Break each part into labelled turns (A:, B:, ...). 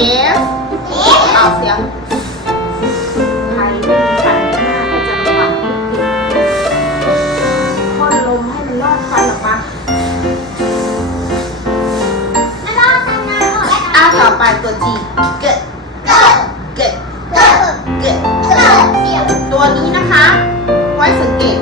A: เออกเสียงไทยฉันหน้าก็จะระวังพ่นลมให้มันรอดฟันออกมาอ้าต่อไปตัว G เกิดเกิดเกิดเกิดตัวนี้นะคะ ไว้สังเกต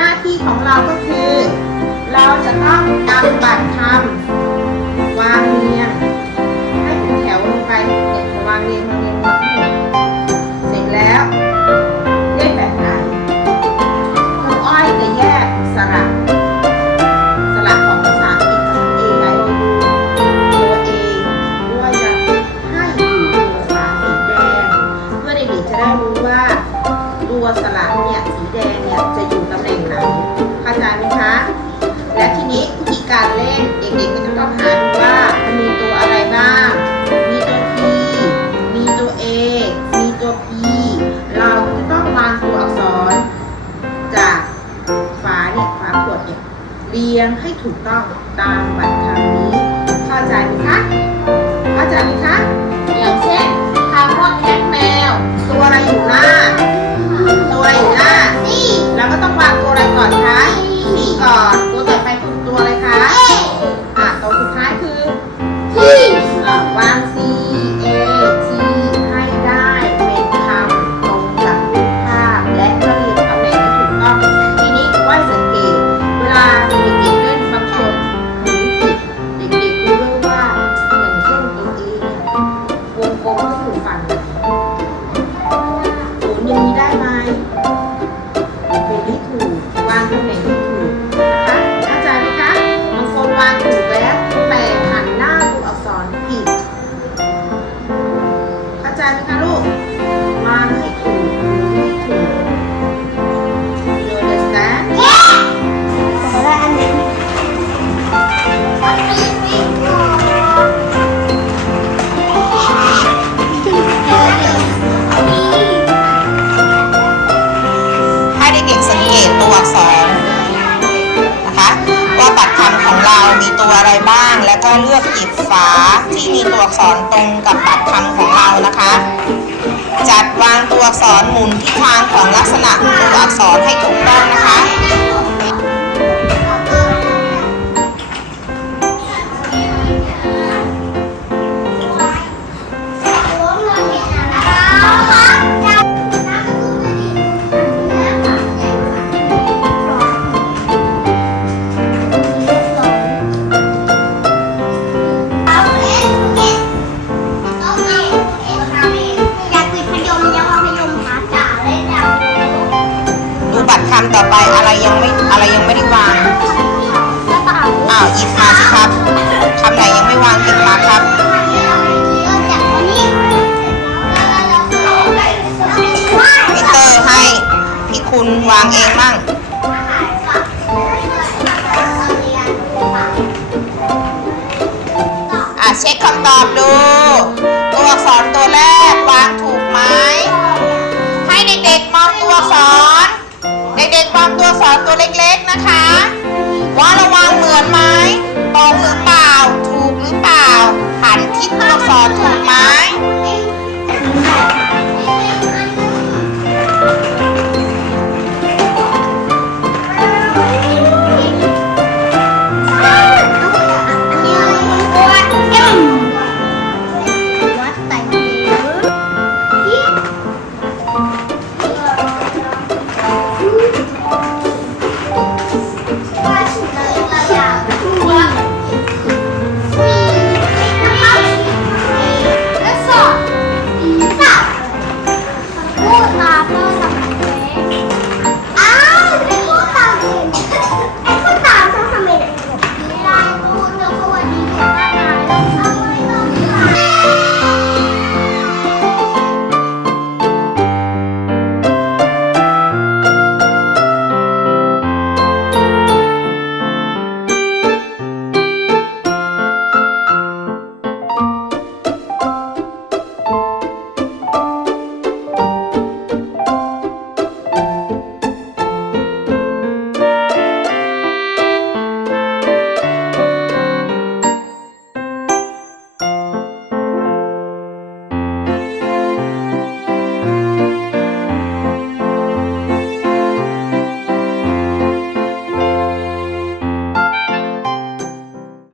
A: หน้าที่ของเราก็คือ เราจะต้องนำบัตรคำวางเรียงให้เป็นแถวลงไปเอ็ดวางเรียงวางเรียงวางเรียงเสร็จแล้วแยกแบบไหนครูอ้อยจะแยกสระสระของภาษาอังกฤษก็อ A I O ตัว A ด้วยจะให้อยู่ตัวสระสีแดง เพื่อเด็กๆจะได้รู้ว่าตัวสระเนี่ยสีแดงเนี่ยจะอยู่ การเล่น เด็กๆก็จะต้องหาดูว่ามันมีตัวอะไรบ้าง มีตัว P มีตัว A มีตัว P เราจะต้องวางตัวอักษร จากฝาเนี่ยฝาขวดเนี่ยเรียงให้ถูกต้องตามบัตรทางนี้ เข้าใจไหมคะ ที่มีตัวอักษรตรงกับบัตรคำของเรานะคะ จัดวางตัวอักษรหมุนทิศทางของลักษณะตัวอักษรให้ถูกต้องนะคะ
B: วางเองมั่ง
A: อะเช็คคำตอบดู ตัวอักษรตัวแรกวางถูกไหม ให้เด็กๆมองตัวอักษร เด็กๆมองตัวอักษรตัวเล็กๆนะคะ ว่าระวังเหมือนไหมตรงหรือเปล่า ถูกหรือเปล่า หันทิศตัวอักษรถูกไหม